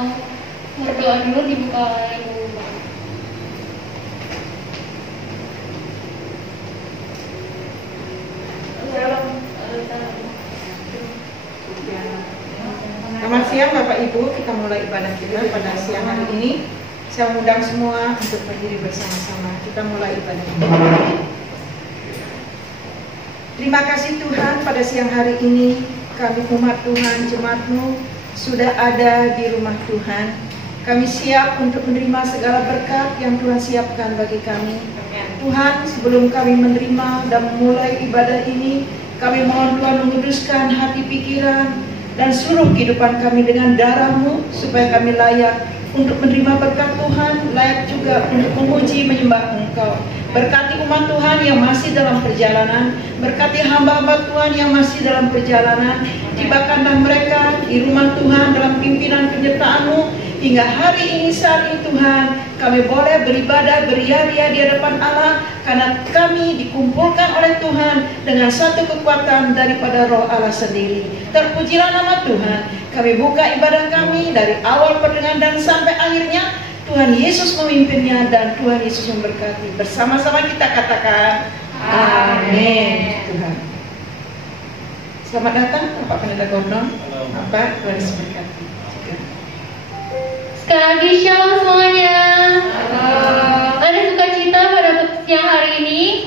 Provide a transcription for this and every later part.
mau berdoa dulu dibuka oleh Ibu. Selamat siang Bapak Ibu, kita mulai ibadah kita pada siang hari ini. Saya mengundang semua untuk berdiri bersama-sama. Kita mulai ibadah kita. Terima kasih Tuhan, pada siang hari ini kami umat Tuhan, jemaat-Mu sudah ada di rumah Tuhan. Kami siap untuk menerima segala berkat yang Tuhan siapkan bagi kami. Tuhan, sebelum kami menerima dan memulai ibadah ini, kami mohon Tuhan menguduskan hati pikiran dan seluruh kehidupan kami dengan darah-Mu, supaya kami layak untuk menerima berkat Tuhan, layak juga untuk memuji menyembah Engkau. Berkati umat Tuhan yang masih dalam perjalanan, berkati hamba-hamba Tuhan yang masih dalam perjalanan, tibakanlah mereka di rumah Tuhan dalam pimpinan penyertaan-Mu, hingga hari ini saat ini Tuhan, kami boleh beribadah, beria-ria di hadapan Allah, karena kami dikumpulkan oleh Tuhan dengan satu kekuatan daripada Roh Allah sendiri. Terpujilah nama Tuhan. Kami buka ibadah kami dari awal pertengahan dan sampai akhirnya. Tuhan Yesus memimpinnya dan Tuhan Yesus memberkati. Bersama-sama kita katakan amin. Tuhan, selamat datang Bapak Pendeta Gordon. Bapak, Tuhan Yesus memberkati. Sekali lagi shalom semuanya. Ada sukacita pada siang hari ini.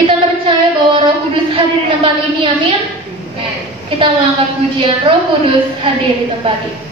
Kita percaya bahwa Roh Kudus hadir di tempat ini, amin. Kita mengangkat pujian Roh Kudus hadir di tempat ini.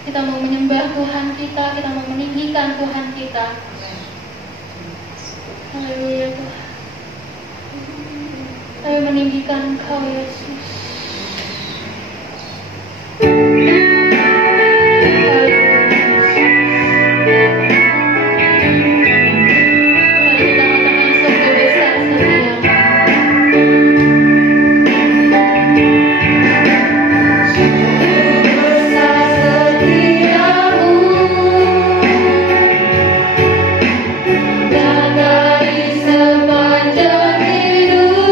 Kita mau menyembah Tuhan kita mau meninggikan Tuhan kita. Haleluya Tuhan. Kami meninggikan Engkau Yesus. Dari sepanjang hidupku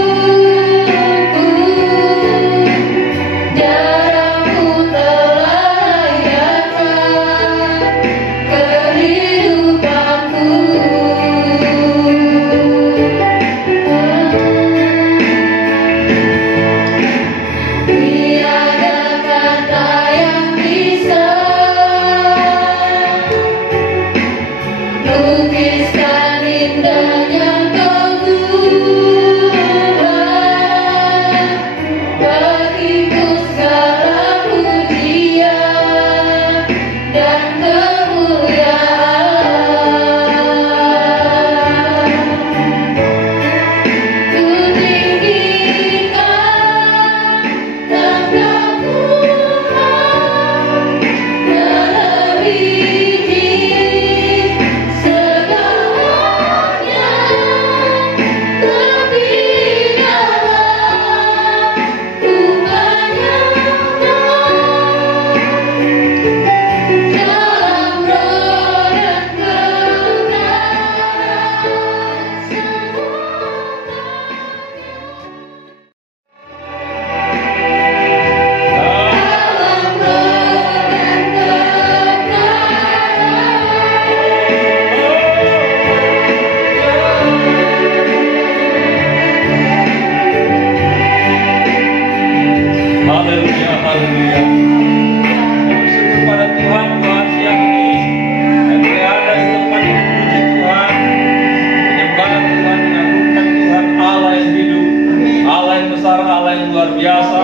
biasa,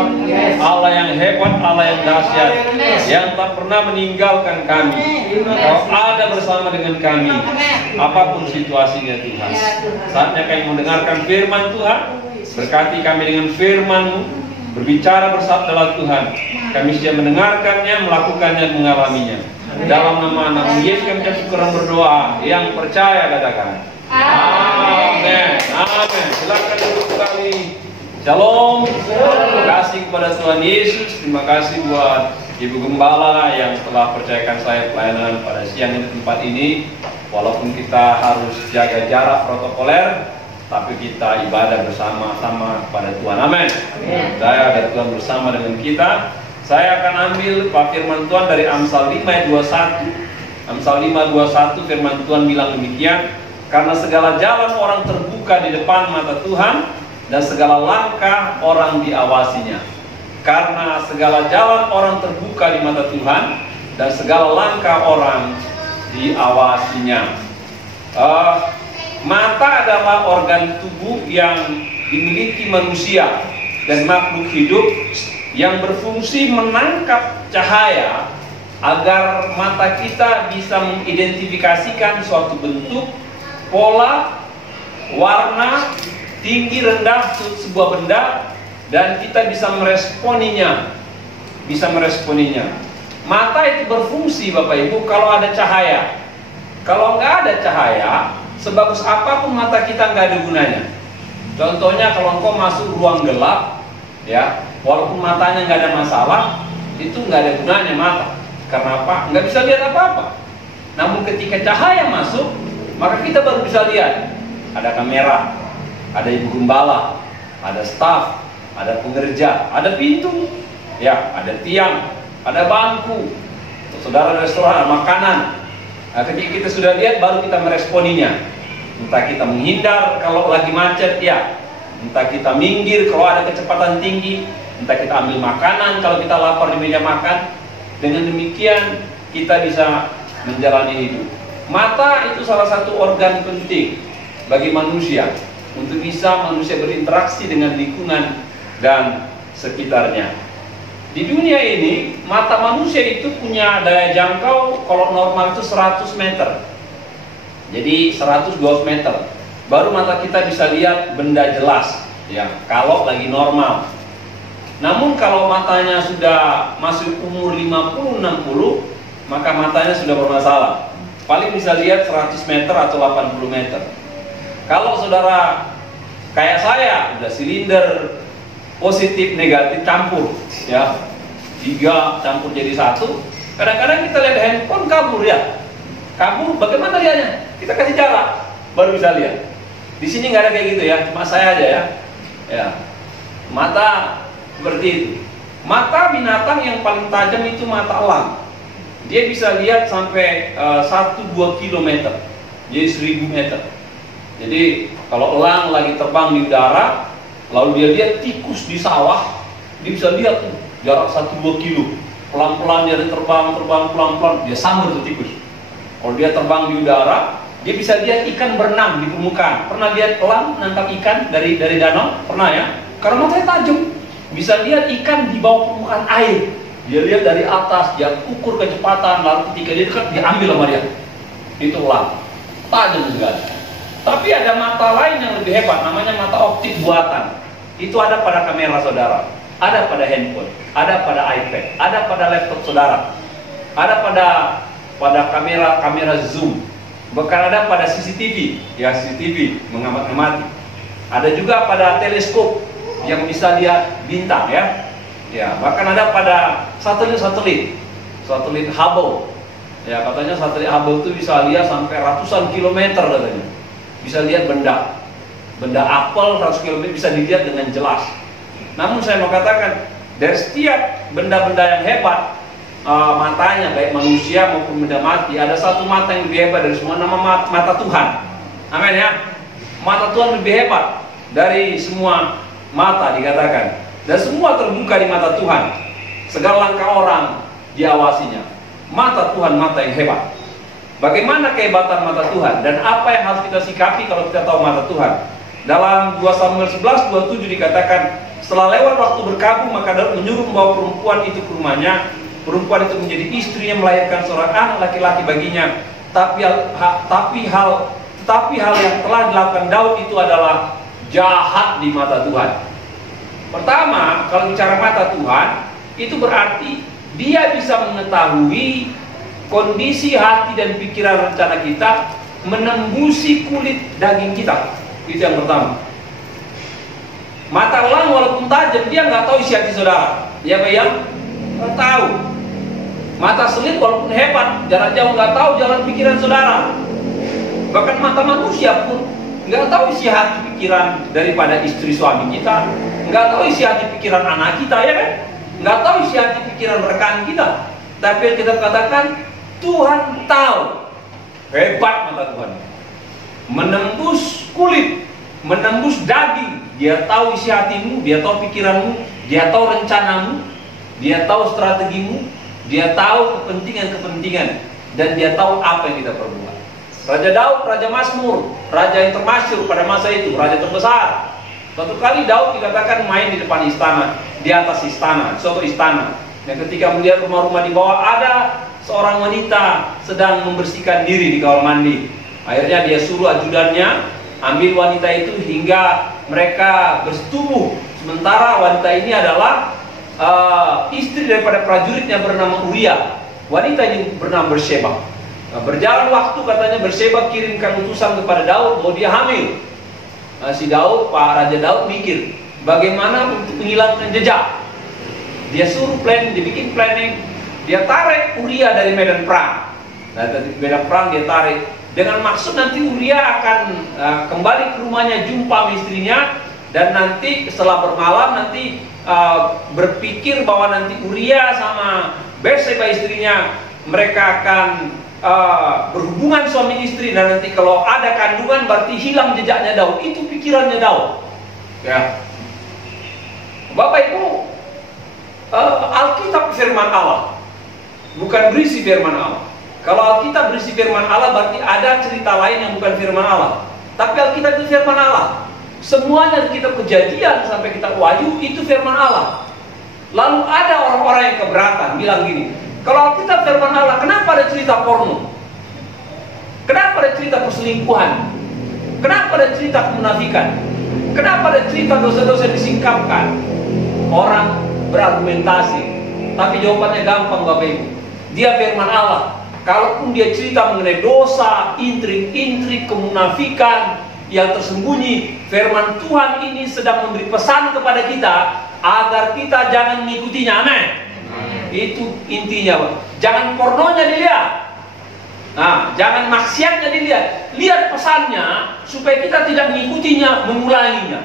Allah yang hebat, Allah yang dahsyat, yang tak pernah meninggalkan kami. Kau ada bersama dengan kami, apapun situasinya Tuhan. Saatnya kami mendengarkan firman Tuhan, berkati kami dengan firman-Mu, berbicara bersabdalah Tuhan. Kami siap mendengarkannya, melakukannya, mengalaminya. Dalam nama Yesus kami syukur dan berdoa. Yang percaya katakan amin. Amin. Silakan duduk kembali. Shalom. Terima kasih kepada Tuhan Yesus. Terima kasih buat Ibu Gembala yang telah percayakan saya pelayanan pada siang di tempat ini. Walaupun kita harus jaga jarak protokoler, tapi kita ibadah bersama-sama kepada Tuhan. Amin. Saya ada Tuhan bersama dengan kita. Saya akan ambil firman Tuhan dari Amsal 5 ayat 21. Amsal 5:21 firman Tuhan bilang demikian, karena segala jalan orang terbuka di depan mata Tuhan, dan segala langkah orang diawasinya. Karena segala jalan orang terbuka di mata Tuhan, dan segala langkah orang diawasinya. Mata adalah organ tubuh yang dimiliki manusia dan makhluk hidup, yang berfungsi menangkap cahaya agar mata kita bisa mengidentifikasikan suatu bentuk, pola, warna, tinggi, rendah sebuah benda, dan kita bisa meresponinya. Mata itu berfungsi Bapak Ibu kalau ada cahaya. Kalau nggak ada cahaya, sebagus apapun mata kita nggak ada gunanya. Contohnya kalau engkau masuk ruang gelap, ya, walaupun matanya nggak ada masalah, itu nggak ada gunanya mata. Karena apa? Nggak bisa lihat apa-apa. Namun ketika cahaya masuk, maka kita baru bisa lihat. Ada kamera, ada ibu gembala, ada staf, ada pengerja, ada pintu, ya, ada tiang, ada bangku, saudara restoran, makanan. Nah, ketika kita sudah lihat, baru kita meresponinya. Entah kita menghindar kalau lagi macet, ya, entah kita minggir kalau ada kecepatan tinggi, entah kita ambil makanan kalau kita lapar di meja makan. Dengan demikian kita bisa menjalani hidup. Mata itu salah satu organ penting bagi manusia untuk bisa manusia berinteraksi dengan lingkungan dan sekitarnya. Di dunia ini, mata manusia itu punya daya jangkau kalau normal itu 100 meter. Jadi 120 meter. Baru mata kita bisa lihat benda jelas, ya, kalau lagi normal. Namun kalau matanya sudah masuk umur 50-60, maka matanya sudah bermasalah. Paling bisa lihat 100 meter atau 80 meter. Kalau saudara kayak saya, udah silinder positif negatif campur, ya, 3 campur jadi 1. Kadang-kadang kita lihat handphone kabur, ya, kabur. Bagaimana lihatnya? Kita kasih jarak baru bisa lihat. Di sini nggak ada kayak gitu, ya, cuma saya aja, ya. Mata seperti itu. Mata binatang yang paling tajam itu mata elang. Dia bisa lihat sampai 1-2 kilometer, jadi 1000 meter. Jadi kalau elang lagi terbang di udara, lalu dia lihat tikus di sawah, dia bisa lihat jarak 1-2 kilo. Pelan-pelan dia terbang pelan-pelan, dia sambar tuh tikus. Kalau dia terbang di udara, dia bisa lihat ikan berenang di permukaan. Pernah lihat elang nangkap ikan dari danau? Pernah, ya? Karena matanya tajam, bisa lihat ikan di bawah permukaan air. Dia lihat dari atas, dia ukur kecepatan, lalu ketika dia dekat, dia ambil sama dia. Itu elang, tajam sekali. Tapi ada mata lain yang lebih hebat, namanya mata optik buatan. Itu ada pada kamera saudara, ada pada handphone, ada pada iPad, ada pada laptop saudara, ada pada kamera zoom, bahkan ada pada CCTV, ya, CCTV mengamati. Ada juga pada teleskop yang bisa lihat bintang, ya. Ya, bahkan ada pada satelit Hubble. Ya, katanya satelit Hubble itu bisa lihat sampai ratusan kilometer katanya. Bisa lihat benda apel 100 km bisa dilihat dengan jelas. Namun saya mau katakan, dari setiap benda-benda yang hebat, matanya baik manusia maupun benda mati, ada satu mata yang lebih hebat dari semua, nama mata Tuhan. Amin, ya. Mata Tuhan lebih hebat dari semua mata dikatakan. Dan semua terbuka di mata Tuhan. Segala langkah orang diawasinya. Mata Tuhan, mata yang hebat. Bagaimana kehebatan mata Tuhan dan apa yang harus kita sikapi kalau kita tahu mata Tuhan? Dalam 2 Samuel 11:27 dikatakan, setelah lewat waktu berkabung, maka Daud menyuruh membawa perempuan itu ke rumahnya. Perempuan itu menjadi istrinya, melahirkan seorang anak laki-laki baginya. Tapi hal yang telah dilakukan Daud itu adalah jahat di mata Tuhan. Pertama, kalau bicara mata Tuhan, itu berarti dia bisa mengetahui kondisi hati dan pikiran rencana kita, menembusi kulit daging kita. Itu yang pertama. Mata elang walaupun tajam, dia nggak tahu isi hati saudara. Ya bayang, nggak tahu. Mata selip walaupun hebat, jarak jauh nggak tahu jalan pikiran saudara. Bahkan mata manusia pun nggak tahu isi hati pikiran daripada istri suami kita, nggak tahu isi hati pikiran anak kita, ya kan? Nggak tahu isi hati pikiran rekan kita. Tapi kita katakan Tuhan tahu. Hebat mata Tuhan. Menembus kulit, menembus daging. Dia tahu isi hatimu, dia tahu pikiranmu, dia tahu rencanamu, dia tahu strategimu, dia tahu kepentingan-kepentingan, dan dia tahu apa yang kita perbuat. Raja Daud, Raja Mazmur, raja yang termasyhur pada masa itu, raja terbesar. Suatu kali Daud dikatakan main di depan istana, di atas istana, suatu istana. Dan ketika melihat rumah-rumah di bawah, ada seorang wanita sedang membersihkan diri di kamar mandi. Akhirnya dia suruh ajudannya ambil wanita itu hingga mereka bersetubuh. Sementara wanita ini adalah istri daripada prajuritnya bernama Uria. Wanita ini bernama Berseba. Berjalan waktu, katanya Berseba kirimkan utusan kepada Daud bahwa dia hamil. Si Daud, Raja Daud mikir bagaimana untuk menghilangkan jejak. Dia suruh dibikin planning. Dia tarik Uria dari medan perang. Nah, dari medan perang dia tarik dengan maksud nanti Uria akan kembali ke rumahnya, jumpa sama istrinya, dan nanti setelah bermalam nanti berpikir bahwa nanti Uria sama Berseba istrinya mereka akan berhubungan suami istri, dan nanti kalau ada kandungan berarti hilang jejaknya Daud. Itu pikirannya Daud. Ya, Bapak Ibu, Alkitab firman Allah, bukan berisi firman Allah. Kalau Alkitab berisi firman Allah berarti ada cerita lain yang bukan firman Allah. Tapi Alkitab itu firman Allah. Semuanya dari kitab Kejadian sampai kitab Wahyu itu firman Allah. Lalu ada orang-orang yang keberatan bilang gini, kalau Alkitab firman Allah, kenapa ada cerita porno? Kenapa ada cerita perselingkuhan? Kenapa ada cerita kemunafikan? Kenapa ada cerita dosa-dosa disingkapkan? Orang berargumentasi, tapi jawabannya gampang Bapak Ibu. Dia firman Allah. Kalaupun dia cerita mengenai dosa, intrik-intrik, kemunafikan yang tersembunyi, firman Tuhan ini sedang memberi pesan kepada kita agar kita jangan mengikutinya. Amin. Itu intinya, Pak. Jangan pornonya dilihat. Nah, jangan maksiatnya dilihat. Lihat pesannya supaya kita tidak mengikutinya, mengulanginya.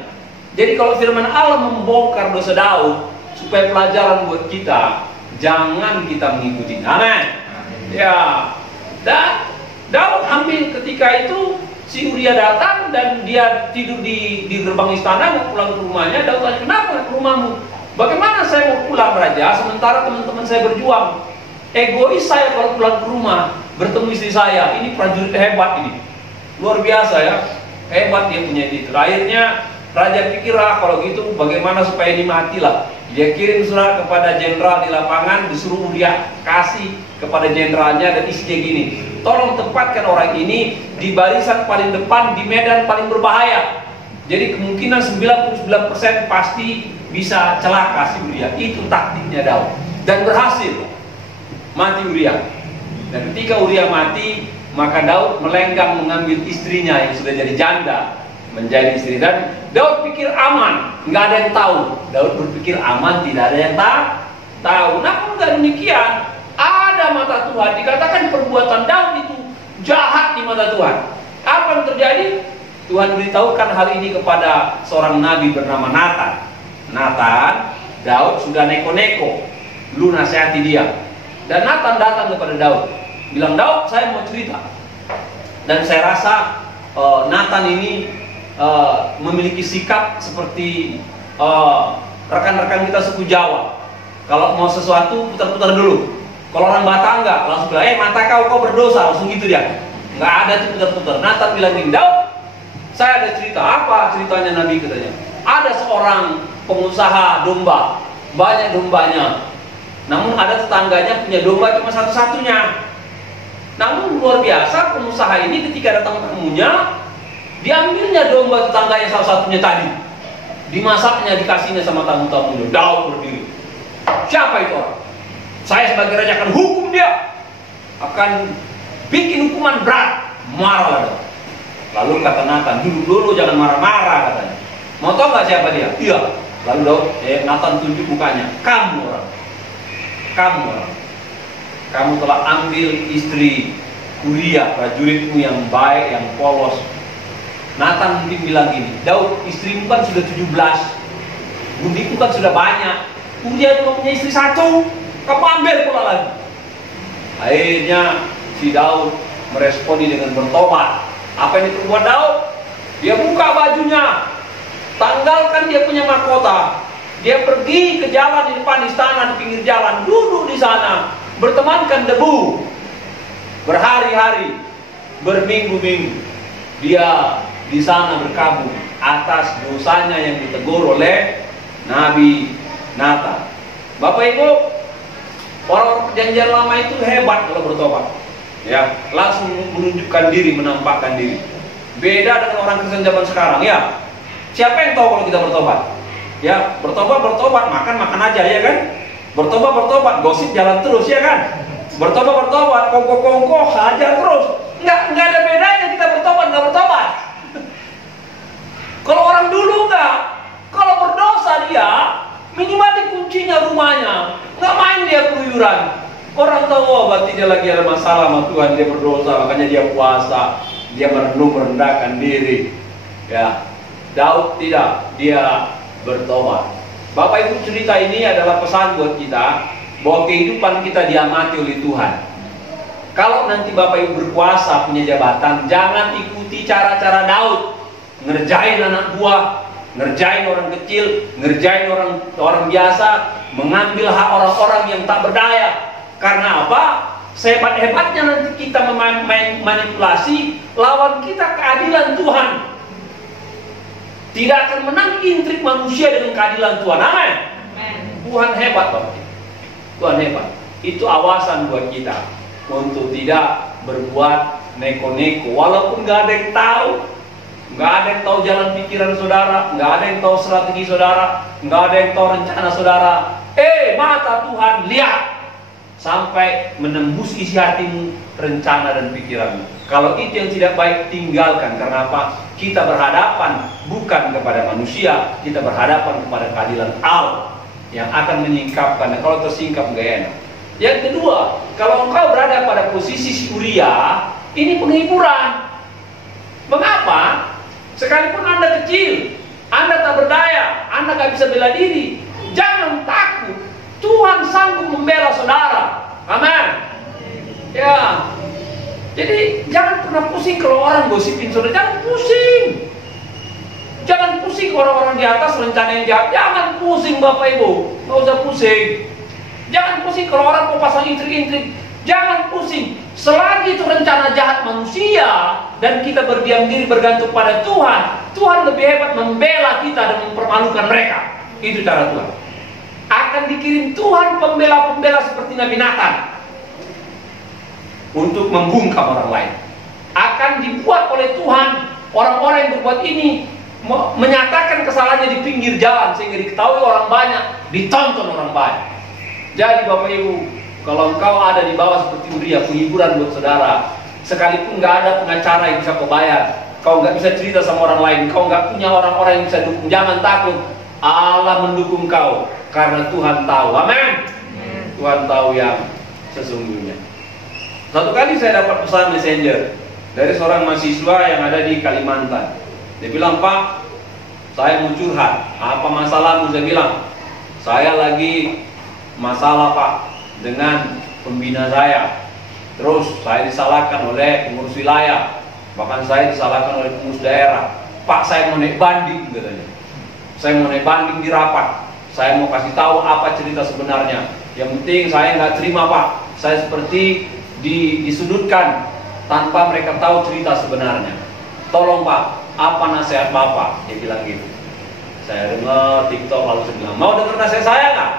Jadi kalau firman Allah membongkar dosa Daud supaya pelajaran buat kita, jangan kita mengikuti. Amin. Ya, dan Daud ambil ketika itu si Uria datang dan dia tidur di gerbang istana, mau pulang ke rumahnya. Daud tanya, kenapa ke rumahmu? Bagaimana saya mau pulang raja sementara teman-teman saya berjuang? Egois saya kalau pulang ke rumah bertemu istri saya. Ini prajurit hebat ini, luar biasa ya, hebat dia punya itu. Akhirnya raja pikir, kalau gitu bagaimana supaya ini matilah. Dia kirim surat kepada jenderal di lapangan, disuruh dia kasih kepada jenderalnya, dan isinya gini, tolong tempatkan orang ini di barisan paling depan di medan paling berbahaya. Jadi kemungkinan 99% pasti bisa celaka si Uria. Itu taktiknya Daud, dan berhasil mati Uria. Dan ketika Uria mati, maka Daud melenggang mengambil istrinya yang sudah jadi janda menjadi istri. Dan Daud pikir aman, nggak ada yang tahu. Daud berpikir aman, tidak ada yang tahu. Namun nggak demikian, ada mata Tuhan. Dikatakan perbuatan Daud itu jahat di mata Tuhan. Apa yang terjadi? Tuhan beritahukan hal ini kepada seorang nabi bernama Nathan. Daud sudah neko-neko, lu nasihati dia. Dan Nathan datang kepada Daud, bilang, Daud, saya mau cerita. Dan saya rasa Nathan ini memiliki sikap seperti rekan-rekan kita suku Jawa. Kalau mau sesuatu putar-putar dulu. Kalau orang Batak enggak, langsung bilang, mata kau berdosa, langsung gitu dia. Enggak ada tuh putar-putar. Nathan bilang, Daud, saya ada cerita. Apa ceritanya Nabi katanya? Ada seorang pengusaha domba, banyak dombanya. Namun ada tetangganya punya domba cuma satu-satunya. Namun luar biasa pengusaha ini ketika datang tamunya, diambilnya domba tetangganya salah satunya tadi, dimasaknya, dikasihnya sama tamu-tamunya. Daud berdiri. Siapa itu orang? Saya sebagai raja akan hukum dia, akan bikin hukuman berat. Marah Daud. Lalu kata Nathan, duduk dulu, jangan marah-marah katanya. Mau tahu nggak siapa dia? Iya. Lalu Daud, Nathan tunjuk mukanya. Kamu orang. Kamu telah ambil istri Uria, prajuritmu yang baik, yang polos. Nathan mungkin bilang gini, Daud, istrimu kan sudah 17, gundimu kan sudah banyak. Uria cuma punya istri satu, kamu ambil pula lagi. Akhirnya si Daud meresponi dengan bertobat. Apa yang diperbuat Daud? Dia buka bajunya, tanggalkan dia punya mahkota. Dia pergi ke jalan di depan istana, di pinggir jalan, duduk di sana, bertemankan debu. Berhari-hari, berminggu-minggu, dia di sana berkabung atas dosanya yang ditegur oleh Nabi Nathan. Bapak Ibu, orang-orang perjanjian lama itu hebat kalau bertobat. Ya, langsung menunjukkan diri, menampakkan diri. Beda dengan orang Kristen zaman sekarang, ya. Siapa yang tahu kalau kita bertobat? Ya, bertobat, makan aja, ya kan? Bertobat, gosip jalan terus, ya kan? Bertobat, kongko, hajar terus. Nggak ada bedanya kita bertobat, nggak bertobat. Kalau orang dulu nggak, kalau berdosa dia, minimal dikuncinya rumahnya, nggak main dia keluyuran. Orang tahu, oh, berarti dia lagi ada masalah sama Tuhan, dia berdosa, makanya dia puasa, dia merenung, merendahkan diri. Ya, Daud tidak, dia bertobat. Bapak Ibu, cerita ini adalah pesan buat kita bahwa kehidupan kita diamati oleh Tuhan. Kalau nanti Bapak Ibu berkuasa, punya jabatan, jangan ikuti cara-cara Daud, ngerjain anak buah, ngerjain orang kecil, ngerjain orang biasa, mengambil hak orang-orang yang tak berdaya. Karena apa? Sehebat-hebatnya nanti kita manipulasi, lawan kita keadilan Tuhan. Tidak akan menang intrik manusia dengan keadilan Tuhan. Amin. Tuhan hebat, Bapak. Tuhan hebat. Itu awasan buat kita untuk tidak berbuat neko-neko, walaupun nggak ada yang tahu. Nggak ada yang tahu jalan pikiran saudara, nggak ada yang tahu strategi saudara, nggak ada yang tahu rencana saudara. Mata Tuhan lihat sampai menembus isi hatimu, rencana dan pikiranmu. Kalau itu yang tidak baik, tinggalkan. Karena apa? Kita berhadapan bukan kepada manusia, kita berhadapan kepada keadilan Allah yang akan menyingkapkan. Dan kalau tersingkap nggak enak. Yang kedua, kalau engkau berada pada posisi si Uria, ini penghiburan. Mengapa? Sekalipun Anda kecil, Anda tak berdaya, Anda gak bisa bela diri, jangan takut. Tuhan sanggup membela saudara. Amin. Ya. Jadi jangan pernah pusing kalau orang gosipin saudara. Jangan pusing. Jangan pusing orang-orang di atas rencana yang jahat. Jangan pusing Bapak Ibu. Gak usah pusing. Jangan pusing kalau orang mau pasang intrik-intrik. Jangan pusing. Selagi itu rencana jahat manusia dan kita berdiam diri bergantung pada Tuhan, Tuhan lebih hebat membela kita dan mempermalukan mereka. Itu cara Tuhan. Akan dikirim Tuhan pembela-pembela seperti Nabi Nathan untuk membungkam orang lain. Akan dibuat oleh Tuhan orang-orang yang berbuat ini menyatakan kesalahannya di pinggir jalan sehingga diketahui orang banyak, ditonton orang banyak. Jadi Bapak Ibu, kalau engkau ada di bawah seperti Uria, penghiburan buat saudara. Sekalipun nggak ada pengacara yang bisa kau bayar, kau nggak bisa cerita sama orang lain, kau nggak punya orang-orang yang bisa dukung, jangan takut. Allah mendukung kau karena Tuhan tahu. Amin. Tuhan tahu yang sesungguhnya. Satu kali saya dapat pesan messenger dari seorang mahasiswa yang ada di Kalimantan. Dia bilang, Pak, saya mau curhat. Apa masalahmu? Saya bilang, saya lagi masalah Pak dengan pembina saya. Terus saya disalahkan oleh pengurus wilayah, bahkan saya disalahkan oleh pengurus daerah. Pak, saya mau naik banding katanya. Saya mau naik banding di rapat. Saya mau kasih tahu apa cerita sebenarnya. Yang penting saya nggak terima Pak. Saya seperti disudutkan tanpa mereka tahu cerita sebenarnya. Tolong Pak, apa nasihat Bapak? Dia bilang gitu. Saya dengar TikTok lalu saya bilang, mau dengar nasihat saya nggak?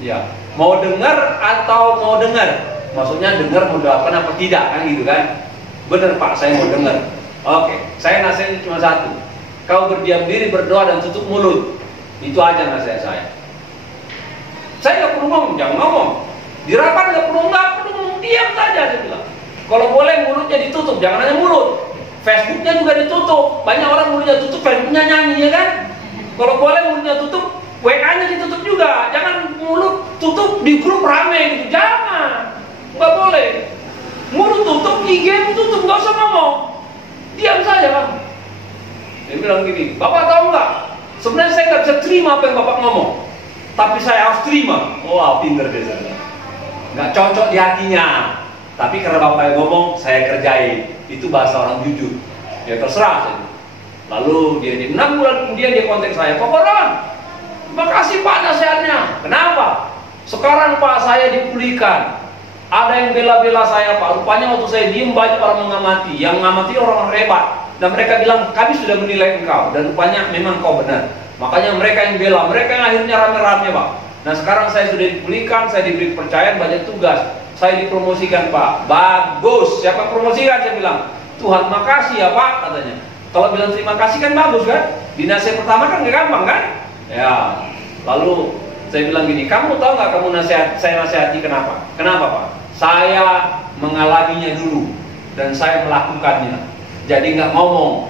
Ya, mau dengar atau mau dengar? Maksudnya dengar mau doakan apa tidak kan gitu kan? Bener Pak, saya mau dengar. Oke, saya nasihatnya cuma satu. Kau berdiam diri, berdoa dan tutup mulut. Itu aja nasihat saya. Saya nggak perlu ngomong, jangan ngomong. Di rapat nggak perlu ngomong, diam saja saya bilang. Kalau boleh mulutnya ditutup, jangan hanya mulut. Facebooknya juga ditutup. Banyak orang mulutnya tutup, Facebooknya nyanyi ya kan? Kalau boleh mulutnya tutup, WA-nya ditutup juga. Jangan mulut tutup di grup rame gitu. Jangan. Nggak boleh. Mulut tutup, IG tutup, nggak usah ngomong. Diam saja Bang. Dia bilang gini, Bapak tahu nggak? Sebenarnya saya nggak bisa terima apa yang Bapak ngomong. Tapi saya harus terima. Wah, pinter dia sana. Nggak cocok di hatinya. Tapi karena Bapak yang ngomong, saya kerjain. Itu bahasa orang jujur. Ya terserah saya. Lalu dia 6 bulan kemudian dia kontak saya, Pak Koran, terima kasih Pak nasihatnya. Kenapa? Sekarang Pak saya dipulihkan. Ada yang bela-bela saya Pak. Rupanya waktu saya diem banyak orang mengamati. Yang mengamati orang-orang hebat. Dan mereka bilang kami sudah menilai engkau. Dan rupanya memang kau benar. Makanya mereka yang bela, mereka yang akhirnya rame-rame Pak. Nah sekarang saya sudah dipulihkan, saya diberi kepercayaan banyak tugas. Saya dipromosikan Pak. Bagus. Siapa promosikan? Saya bilang, Tuhan makasih ya Pak katanya. Kalau bilang terima kasih kan bagus kan? Di nasihat pertama kan gak gampang kan? Ya. Lalu saya bilang gini, kamu tahu nggak kamu saya nasihati kenapa? Kenapa Pak? Saya mengalaminya dulu dan saya melakukannya. Jadi nggak ngomong.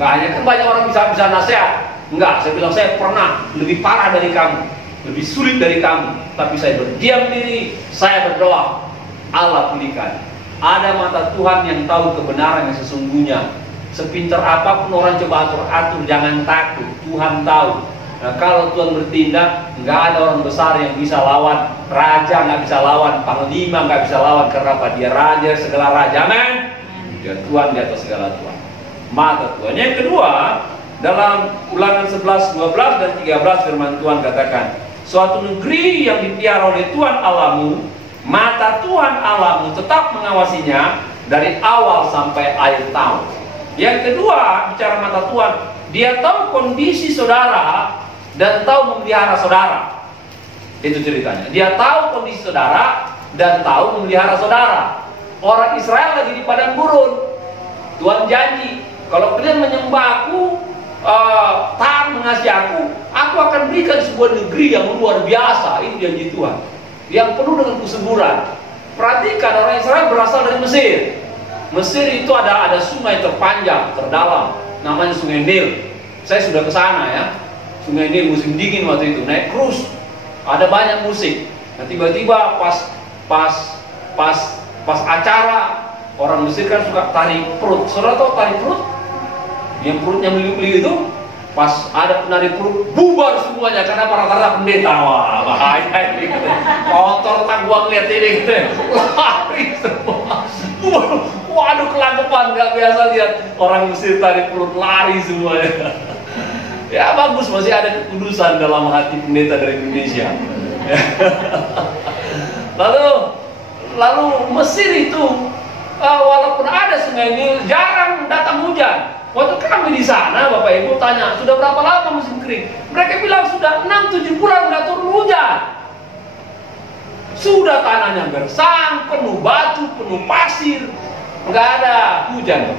Nggak hanya kan banyak orang bisa nasihat. Enggak, saya bilang saya pernah lebih parah dari kamu, lebih sulit dari kamu. Tapi saya berdiam diri, saya berdoa. Allah pulihkan. Ada mata Tuhan yang tahu kebenaran yang sesungguhnya. Sepintar apapun orang coba atur, jangan takut. Tuhan tahu. Nah kalau Tuhan bertindak, nggak ada orang besar yang bisa lawan. Raja nggak bisa lawan, panglima nggak bisa lawan. Karena apa? Dia raja segala raja, amin. Dia Tuhan di atas segala Tuhan. Mata Tuhan. Yang kedua, dalam Ulangan 11, 12 dan 13 firman Tuhan katakan, suatu negeri yang dipiara oleh Tuhan Allahmu, mata Tuhan Allahmu tetap mengawasinya dari awal sampai akhir tahun. Yang kedua, bicara mata Tuhan, dia tahu kondisi saudara dan tahu memelihara saudara. Itu ceritanya. Dia tahu kondisi saudara dan tahu memelihara saudara. Orang Israel lagi di padang gurun. Tuhan janji, kalau kalian menyembah aku, taat mengasihi aku akan berikan sebuah negeri yang luar biasa. Itu janji Tuhan. Yang penuh dengan kesuburan. Perhatikan, orang Israel berasal dari Mesir. Mesir itu ada sungai terpanjang, terdalam, namanya Sungai Nil. Saya sudah ke sana ya. Sungai Nil musim dingin waktu itu, naik cruise. Ada banyak musik. Nah tiba-tiba pas acara, orang Mesir kan suka tarik perut. Saudara tahu tarik perut? Yang perutnya meliuk-liuk itu, pas ada penari perut, bubar semuanya karena rata-rata pendeta. Wah, bahaya ini gitu. Kotor tak gua ngeliat ini gitu. Lari semua. Waduh, kelagapan, nggak biasa lihat orang Mesir tarik perut, lari semuanya. Ya bagus, masih ada kekudusan dalam hati pendeta dari Indonesia. Lalu Mesir itu walaupun ada sungai Nil, jarang datang hujan. Waktu kami di sana, Bapak Ibu tanya, sudah berapa lama musim kering? Mereka bilang sudah 6-7 bulan nggak turun hujan. Sudah tanahnya gersang, penuh batu, penuh pasir, nggak ada hujan.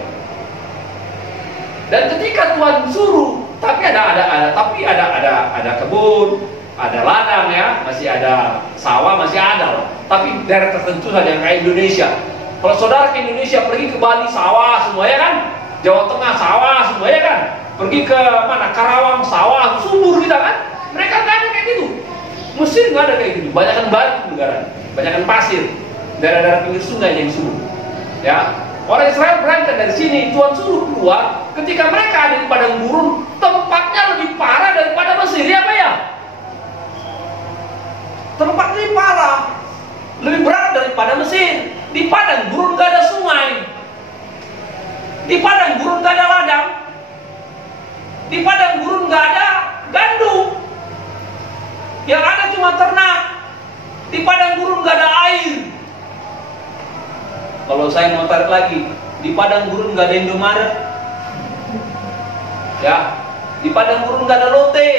Dan ketika Tuhan suruh, tapi ada kebun, ada ladang ya, masih ada sawah, masih ada. Tapi daerah tertentu saja yang kayak Indonesia. Kalau saudara ke Indonesia pergi ke Bali sawah semua ya kan, Jawa Tengah sawah semua ya kan, pergi ke mana Karawang sawah, subur kita kan. Mereka nggak ada kayak gitu. Mesir nggak ada kayak gitu. Banyakan batu negara, banyakan pasir, daerah-daerah pinggir sungai yang subur. Ya, orang Israel berangkat dari sini, Tuhan suruh keluar. Ketika mereka ada di padang gurun, tempatnya lebih parah daripada Mesir, ya Pak ya? Tempatnya lebih parah, lebih berat daripada Mesir. Di padang gurun gak ada sungai, di padang gurun gak ada ladang, di padang gurun gak ada gandum, yang ada cuma ternak. Di padang gurun gak ada air. Kalau saya mau tarik lagi, di padang gurun gak ada Indomaret. Ya, Di padang gurun nggak ada lote.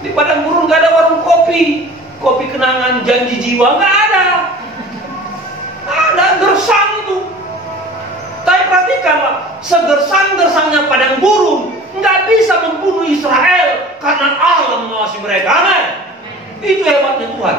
Di padang gurun nggak ada warung kopi. Kopi kenangan janji jiwa nggak ada. Ada gersang itu. Tapi perhatikanlah, segersang-gersangnya padang gurun nggak bisa membunuh Israel karena Allah mengawasi mereka. Amin. Itu hebatnya Tuhan.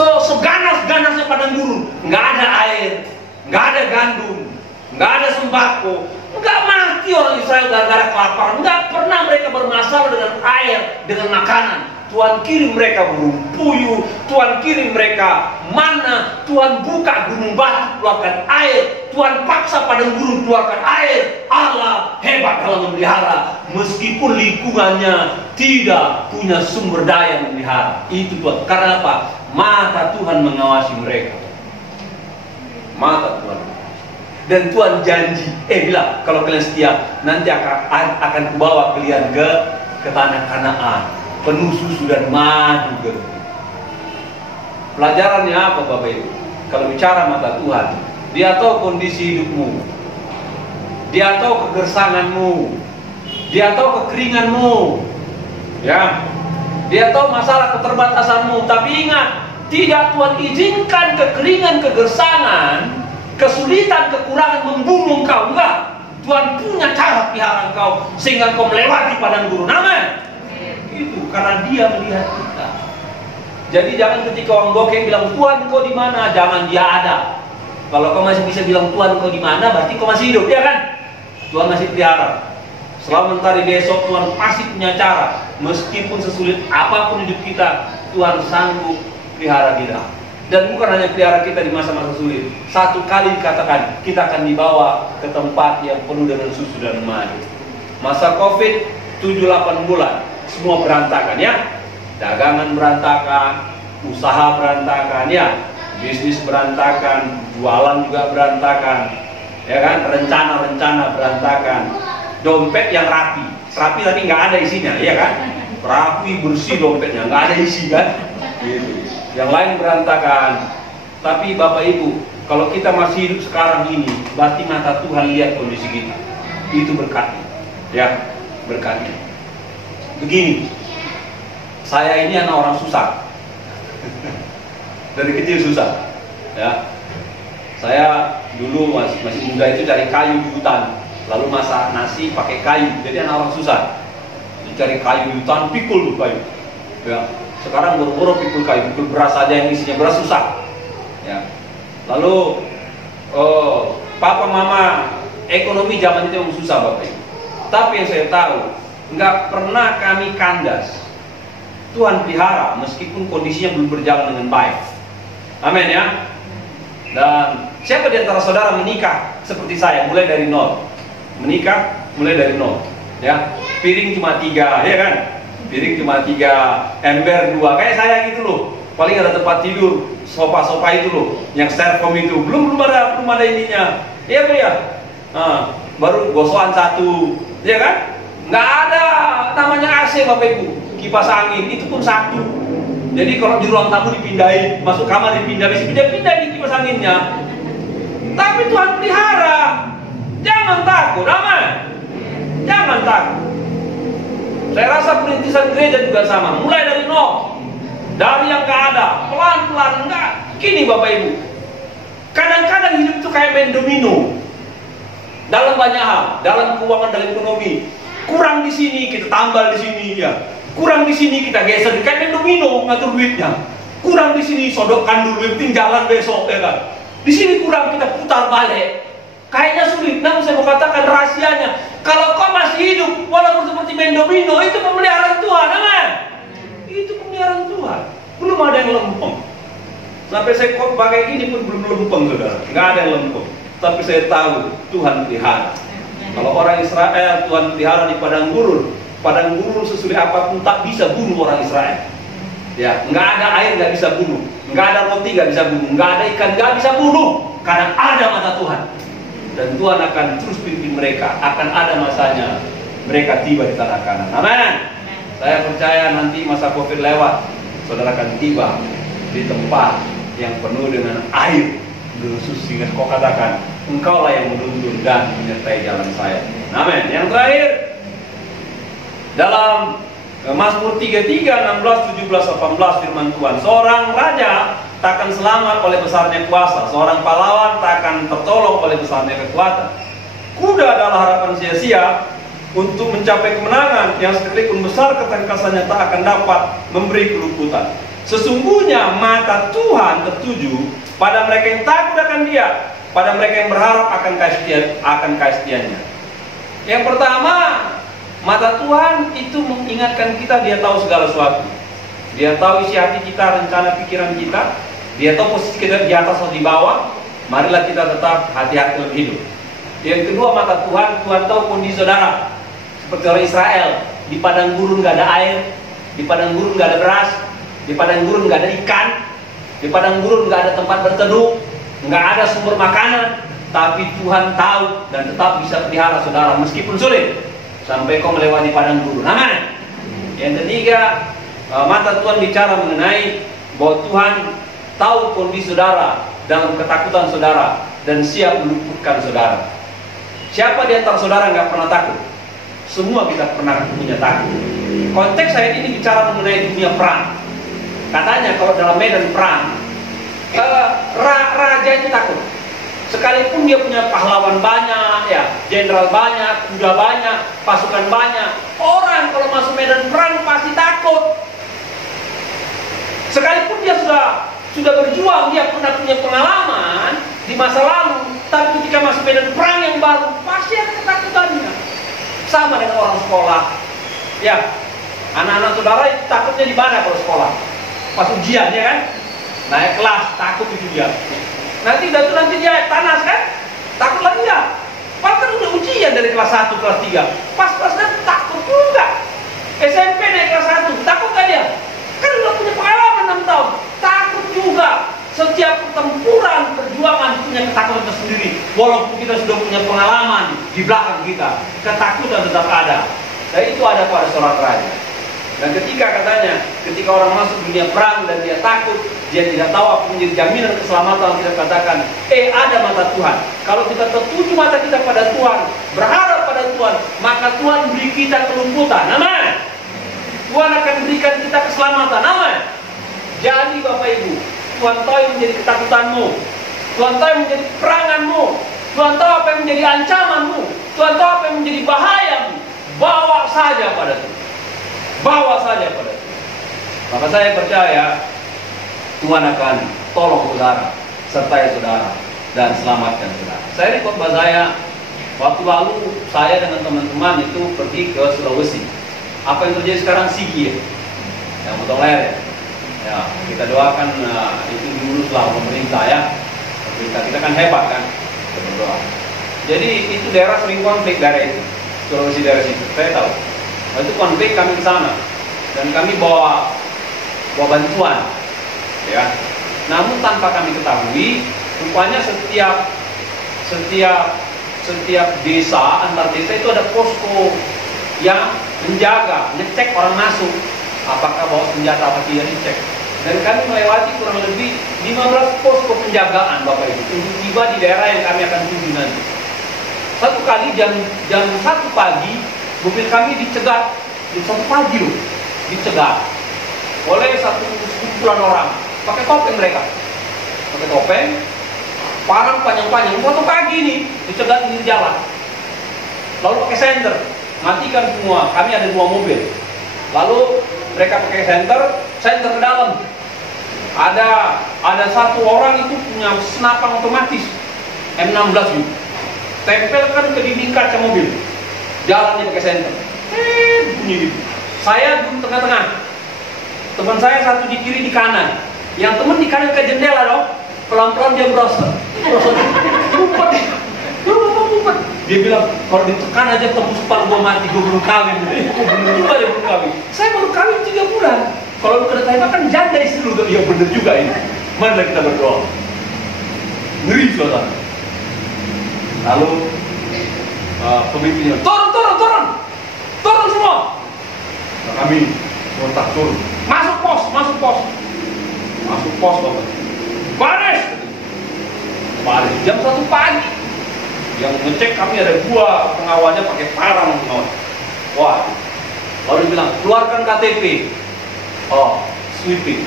Seganas-ganasnya padang gurun, nggak ada air, nggak ada gandum, nggak ada sembako, nggak mati orang Israel gara-gara kelaparan, nggak pernah mereka bermasalah dengan air, dengan makanan. Tuhan kirim mereka burung puyuh, Tuhan kirim mereka mana, Tuhan buka gunung batu keluarkan air, Tuhan paksa padang gurun keluarkan air. Allah hebat dalam memelihara, meskipun lingkungannya tidak punya sumber daya memelihara. Itu Tuhan. Karena apa? Mata Tuhan mengawasi mereka. Mata Tuhan. Dan Tuhan janji, bilang kalau kalian setia, nanti akan kubawa kalian ke tanah Kanaan, penuh susu dan madu. Pelajarannya apa Bapak Ibu? Kalau bicara mata Tuhan, Dia tahu kondisi hidupmu, Dia tahu kegersanganmu, Dia tahu kekeringanmu, ya, Dia tahu masalah keterbatasanmu. Tapi ingat, tidak Tuhan izinkan kekeringan, kegersangan, kesulitan, kekurangan membunuh engkau. Enggak. Tuhan punya cara pelihara engkau sehingga engkau melewati padang gurun. Amin. Itu karena Dia melihat kita. Jadi jangan ketika orang bokeh bilang Tuhan kau di mana, jangan Dia ada. Kalau kau masih bisa bilang Tuhan kau di mana, berarti kau masih hidup, ya kan? Tuhan masih pelihara. Selama mentari besok Tuhan pasti punya cara. Meskipun sesulit apapun hidup kita, Tuhan sanggup pelihara kita. Dan bukan hanya pelihara kita di masa-masa sulit. Satu kali dikatakan kita akan dibawa ke tempat yang penuh dengan susu dan madu. Masa Covid 7-8 bulan semua berantakan, ya. Dagangan berantakan, usaha berantakan, ya. Bisnis berantakan, jualan juga berantakan, ya kan? Rencana-rencana berantakan. Dompet yang rapi tapi nggak ada isinya, ya kan? Rapi bersih dompetnya, nggak ada isi, kan? Gitu. Yang lain berantakan. Tapi Bapak Ibu, kalau kita masih hidup sekarang ini, berarti mata Tuhan lihat kondisi kita. Itu berkati, ya, berkati. Begini, saya ini anak orang susah. Dari kecil susah, ya. Saya dulu masih muda itu cari kayu di hutan, lalu masak nasi pakai kayu. Jadi anak orang susah. Cari kayu di hutan, pikul tuh kayu. Ya. Sekarang buru-buru pikul kayu, pikul beras aja yang isinya beras susah. Ya. Lalu papa mama ekonomi zaman itu yang susah Bapak Ibu. Tapi yang saya tahu, nggak pernah kami kandas. Tuhan pelihara meskipun kondisinya belum berjalan dengan baik. Amin, ya. Dan siapa di antara saudara menikah seperti saya, mulai dari nol? Menikah mulai dari nol, ya. Piring cuma 3, ya kan? Piring cuma 3, ember 2, kayak saya gitu loh. Paling ada tempat tidur, sofa-sofa itu loh, yang styrofoam itu belum ada ininya, iya Bu ya. Nah, baru gosokan 1, ya kan? Nggak ada namanya AC Bapak Ibu, kipas angin itu pun 1. Jadi kalau di ruang tamu dipindahin, masuk kamar dipindahin di kipas anginnya. Tapi Tuhan pelihara, jangan takut, aman. Jangan takut. Saya rasa perintisan gereja juga sama, mulai dari nol, dari yang nggak ada, pelan-pelan enggak. Gini Bapak Ibu, kadang-kadang hidup itu kayak main domino. Dalam banyak hal, dalam keuangan, dalam ekonomi, kurang di sini kita tambah di sini, ya. Kurang di sini kita geser, kayak main domino ngatur duitnya. Kurang di sini sodokkan dulu, penting jalan besok, ya kan. Di sini kurang kita putar balik. Kayaknya sulit, namun saya mau katakan rahasianya. Kalau kau masih hidup, walaupun seperti main domino, itu pemeliharaan Tuhan, aman. Itu pemeliharaan Tuhan. Belum ada yang lempeng. Sampai saya pakai gini pun belum lempeng, saudara. Nggak ada yang lempeng. Tapi saya tahu Tuhan pelihara. Kalau orang Israel, Tuhan pelihara di padang gurun. Padang gurun sesulit apapun tak bisa bunuh orang Israel. Ya, nggak ada air nggak bisa bunuh, nggak ada roti nggak bisa bunuh, nggak ada ikan nggak bisa bunuh, karena ada mata Tuhan. Dan Tuhan akan terus pimpin mereka, akan ada masanya mereka tiba di tanah Kanaan. Amin. Saya percaya nanti masa Covid lewat, saudara akan tiba di tempat yang penuh dengan air, dengan susu, sehingga kau katakan, engkaulah yang menuntun dan menyertai jalan saya. Amin. Yang terakhir, Dalam Mazmur 33, 16, 17, 18 firman Tuhan, seorang raja takkan selamat oleh besarnya kuasa, seorang pahlawan takkan tertolong oleh besarnya kekuatan. Kuda adalah harapan sia-sia untuk mencapai kemenangan, yang sekalipun besar ketangkasannya tak akan dapat memberi keluputan. Sesungguhnya mata Tuhan tertuju pada mereka yang takut akan Dia, pada mereka yang berharap akan kasih setianya. Yang pertama, mata Tuhan itu mengingatkan kita, Dia tahu segala sesuatu. Dia tahu isi hati kita, rencana pikiran kita. Dia tahu posisi kita di atas atau di bawah. Marilah kita tetap hati-hati dalam hidup. Yang kedua, mata Tuhan, Tuhan tahu kondisi saudara. Seperti orang Israel, di padang gurun gak ada air, di padang gurun gak ada beras, di padang gurun gak ada ikan, di padang gurun gak ada tempat berteduh, gak ada sumber makanan. Tapi Tuhan tahu dan tetap bisa pelihara saudara meskipun sulit, sampai kau melewati padang gurun. Amin. Yang ketiga, mata Tuhan bicara mengenai bahwa Tuhan tahu kondisi saudara dalam ketakutan saudara dan siap meluputkan saudara. Siapa di antara saudara nggak pernah takut? Semua kita pernah punya takut. Konteks ayat ini bicara mengenai dunia perang. Katanya kalau dalam medan perang, raja itu takut. Sekalipun dia punya pahlawan banyak, ya, jenderal banyak, kuda banyak, pasukan banyak, orang kalau masuk medan perang pasti takut. Sekalipun dia sudah berjuang, dia pernah punya pengalaman di masa lalu, tapi ketika masuk medan perang yang baru, pasti ada ketakutannya. Sama dengan orang sekolah, ya, anak-anak saudara takutnya di mana kalau sekolah? Pas ujian, ya kan? Naik kelas, takut itu dia. Nanti dia tanas kan? Takut lagi ya. Bahkan udah ujian dari kelas 1, kelas 3. Pas nanti takut juga. SMP naik kelas 1, takut gak dia? Kan udah punya pengalaman 6 tahun. Takut juga. Setiap pertempuran, perjuangan punya ketakutan tersendiri. Walaupun kita sudah punya pengalaman di belakang kita, ketakutan tetap ada. Dan itu ada pada seorang raja. Dan katanya, ketika orang masuk dunia perang dan dia takut, dia tidak tahu apa menjadi jaminan keselamatan, kita katakan, ada mata Tuhan. Kalau kita tertuju mata kita pada Tuhan, berharap pada Tuhan, maka Tuhan beri kita kelumputan. Amin. Tuhan akan berikan kita keselamatan. Amin. Jadi Bapak Ibu, Tuhan tahu yang menjadi ketakutanmu, Tuhan tahu yang menjadi peranganmu, Tuhan tahu apa yang menjadi ancamanmu, Tuhan tahu apa yang menjadi bahayamu. Bawa saja pada Tuhan. Bawa saja pada Tuhan. Maka saya percaya Tuhan akan tolong saudara, sertai saudara, dan selamatkan saudara. Saya di khotbah saya, waktu lalu saya dengan teman-teman itu pergi ke Sulawesi. Apa yang terjadi sekarang? Sigi, yang Motoler, ya. Kita doakan itu diuruslah pemerintah, ya. Pemerintah kita kan hebat kan, kita berdoa. Jadi itu daerah sering konflik daerah itu, Sulawesi daerah situ. Saya tahu. Waktu itu konflik kami ke sana dan kami bawa bantuan, ya. Namun tanpa kami ketahui, rupanya setiap desa, antar desa itu ada posko yang menjaga, ngecek orang masuk, apakah bawa senjata apa tidak, dicek. Dan kami melewati kurang lebih 15 posko penjagaan Bapak Ibu untuk tiba di daerah yang kami akan tuju nanti. Satu kali jam 1 pagi, mobil kami dicegat, jam 1 pagi loh, dicegat oleh satu kumpulan orang, pakai topeng mereka, pakai topeng, parang panjang-panjang, 1 pagi nih, dicegat di jalan, lalu pakai senter, matikan semua. Kami ada 2 mobil, lalu mereka pakai senter ke dalam. Ada satu orang itu punya senapang otomatis M16 juga, tempelkan ke dinding kaca mobil, jalan dia pakai senter, bunyi gitu. Saya duduk tengah-tengah, teman saya satu di kiri di kanan, yang teman di kanan ke jendela dong, pelan-pelan dia merasa ngumpet. Dia bilang, kalau ditekan aja tembus kepala gua mati, gua belum kawin. Bener juga dia belum kawin. Saya baru kawin 3 bulan. Kalau lu kena tanya kan janda istri lu. Ya bener juga ini. Marilah kita berdoa. Ngeri suasana. Lalu pemimpinnya, turun semua. Nah, kami kontak turun. Masuk pos Bapak. Baris jam 1 pagi. Yang ngecek kami ada 2 pengawalnya pakai parang pengawal. Wah, Lalu bilang, keluarkan KTP. Oh, sweeping.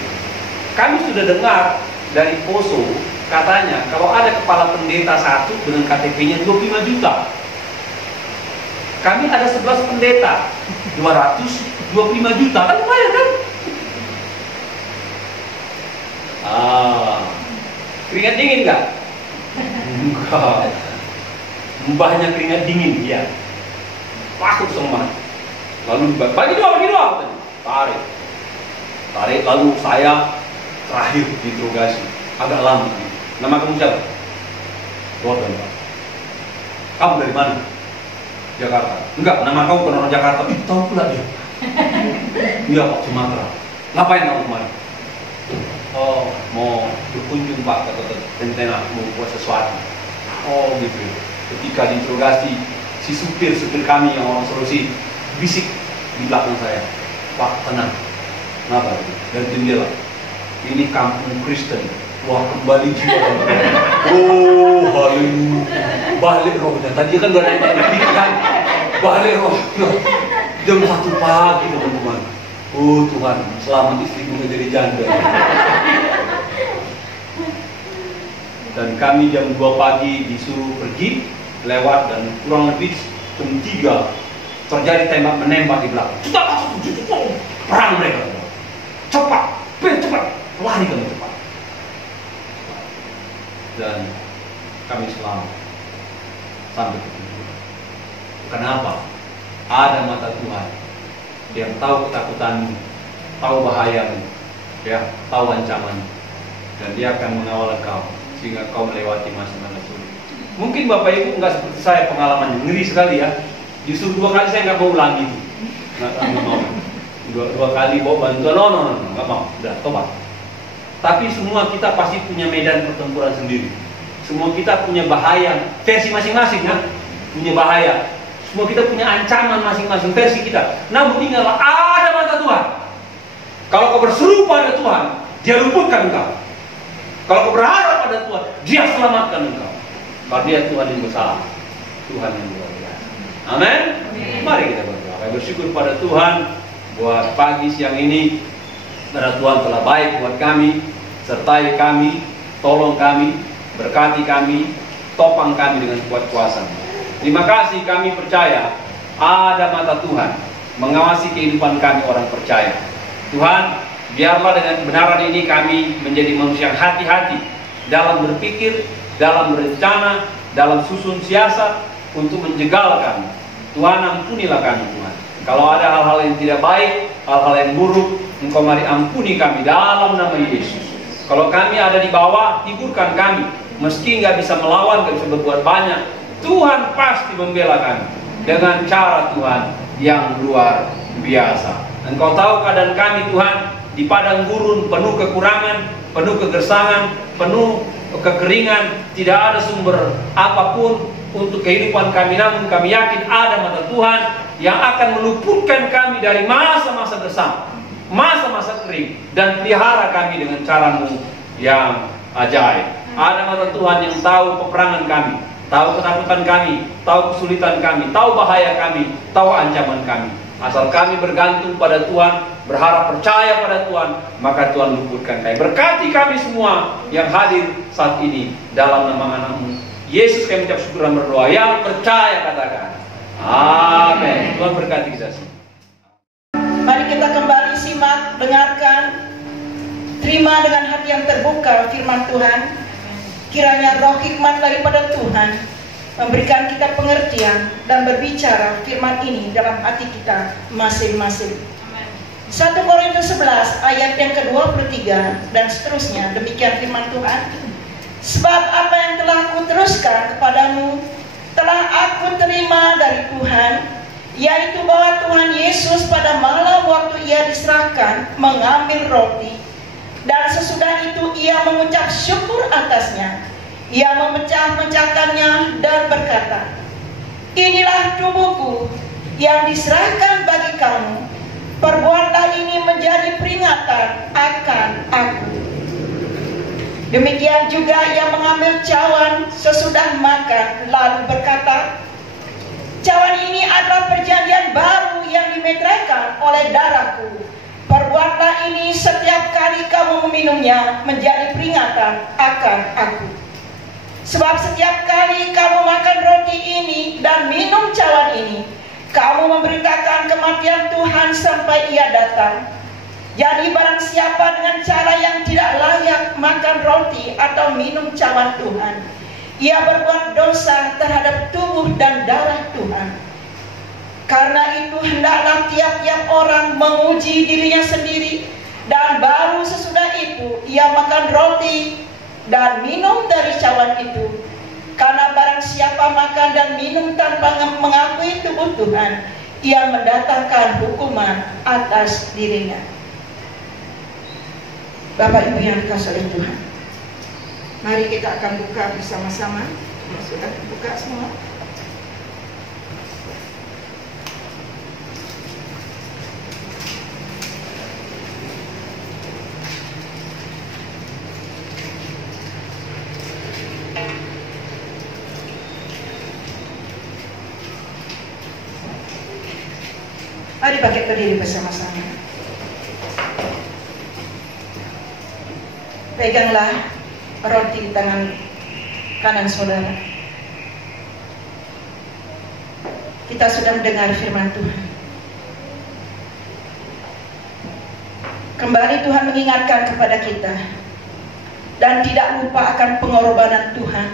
Kami sudah dengar dari Poso, katanya kalau ada kepala pendeta satu dengan KTP-nya 25 juta. Kami ada 11 pendeta, 225 juta, kan lumayan kan? Keringat dingin nggak? Enggak. Mbahnya keringat dingin, ya. Takut semua. Lalu bagi dua, tarik. Lalu saya terakhir diinterogasi, agak lama. Nama kamu siapa? Gordon, Pak. Kamu dari mana? Jakarta. Enggak, nama kamu bukan orang Jakarta. Tahu pula dia. Iya Pak, Sumatera. Ngapain kamu kemarin? Oh, mau berkunjung Pak, kata tentena mau buat sesuatu. Oh gitu. Ketika diinterogasi, si supir kami yang orang Sulawesi bisik di belakang saya, Pak tenang. Kenapa? Dari jendela. Ini kampung Kristen. Wah, kembali jiwa. Oh, haleluya. Balik rohnya. Tadi kan udah naik kan. Balik rohnya. Jam 1 pagi teman-teman. Oh Tuhan, selamat istriku menjadi janda. Dan kami jam 2 pagi disuruh pergi lewat, dan kurang lebih jam 3 terjadi tembak-menembak di belakang. Perang mereka. Cepat, lari kami cepat. Dan kami selamat sampai ke tujuan. Kenapa? Ada mata Tuhan yang tahu ketakutanmu, tahu bahayamu, ya, tahu ancaman, dan Dia akan mengawal kau sehingga kau melewati masa-masa sulit. Mungkin Bapak Ibu nggak seperti saya pengalamannya, ngeri sekali ya. Justru 2 kali saya nggak mau ulangi itu, nggak mau. 2 kali bawa bantuan, no, nggak mau, udah tobat. Tapi semua kita pasti punya medan pertempuran sendiri. Semua kita punya bahaya versi masing-masing, ya, punya bahaya. Semua kita punya ancaman masing-masing versi kita. Namun ingatlah, ada mata Tuhan. Kalau kau berseru pada Tuhan, Dia luputkan engkau. Kalau kau berharap pada Tuhan, Dia selamatkan engkau. Karena Dia Tuhan yang besar, Tuhan yang luar biasa. Amin. Mari kita berdoa. Kami bersyukur pada Tuhan buat pagi siang ini. Karena Tuhan telah baik buat kami, sertai kami, tolong kami, berkati kami, topang kami dengan kuat kuasa. Terima kasih, kami percaya ada mata Tuhan mengawasi kehidupan kami orang percaya. Tuhan, biarlah dengan kebenaran ini kami menjadi manusia yang hati-hati dalam berpikir, dalam berencana, dalam susun siasat untuk menjegal kami. Tuhan, ampunilah kami Tuhan. Kalau ada hal-hal yang tidak baik, hal-hal yang buruk, Engkau mari ampuni kami dalam nama Yesus. Kalau kami ada di bawah, hiburkan kami. Meski nggak bisa melawan, nggak bisa berbuat banyak, Tuhan pasti membela kami dengan cara Tuhan yang luar biasa. Engkau tahu keadaan kami Tuhan, di padang gurun penuh kekurangan, penuh kegersangan, penuh kekeringan, tidak ada sumber apapun untuk kehidupan kami. Namun kami yakin ada mata Tuhan yang akan meluputkan kami dari masa-masa gersang, masa-masa kering, dan pelihara kami dengan cara-Mu yang ajaib. Ada mata Tuhan yang tahu peperangan kami, tahu ketakutan kami, tahu kesulitan kami, tahu bahaya kami, tahu ancaman kami. Asal kami bergantung pada Tuhan, berharap percaya pada Tuhan, maka Tuhan luputkan kami. Berkati kami semua yang hadir saat ini dalam nama anak-Mu Yesus. Kami ucap syukur dan berdoa. Yang percaya katakan amin. Tuhan berkati kita semua. Mari kita kembali simak, dengarkan, terima dengan hati yang terbuka firman Tuhan. Kiranya roh hikmat daripada Tuhan memberikan kita pengertian dan berbicara firman ini dalam hati kita masing-masing. 1 Korintus 11 ayat yang ke-23 dan seterusnya, demikian firman Tuhan. Sebab apa yang telah aku teruskan kepadamu telah aku terima dari Tuhan, yaitu bahwa Tuhan Yesus pada malam waktu Ia diserahkan mengambil roti, dan sesudah itu Ia mengucap syukur atasnya. Ia memecah-mecahkannya dan berkata, inilah tubuhku yang diserahkan bagi kamu. Perbuatlah ini menjadi peringatan akan aku. Demikian juga Ia mengambil cawan sesudah makan, lalu berkata, cawan ini adalah perjanjian baru kamu yang dimeteraikan oleh darahku. Perbuatlah ini setiap kali kamu meminumnya menjadi peringatan akan aku. Sebab setiap kali kamu makan roti ini dan minum cawan ini, kamu memberitakan kematian Tuhan sampai Ia datang. Jadi barang siapa dengan cara yang tidak layak makan roti atau minum cawan Tuhan, ia berbuat dosa terhadap tubuh dan darah Tuhan. Karena itu hendaklah tiap-tiap orang menguji dirinya sendiri, dan baru sesudah itu ia makan roti dan minum dari cawan itu. Karena barang siapa makan dan minum tanpa mengakui tubuh Tuhan, ia mendatangkan hukuman atas dirinya. Bapak Ibu yang dikasihi oleh Tuhan, mari kita akan buka bersama-sama. Sudah buka semua? Mari bangkit berdiri bersama-sama. Peganglah roti di tangan kanan saudara. Kita sudah mendengar firman Tuhan. Kembali Tuhan mengingatkan kepada kita, dan tidak lupa akan pengorbanan Tuhan,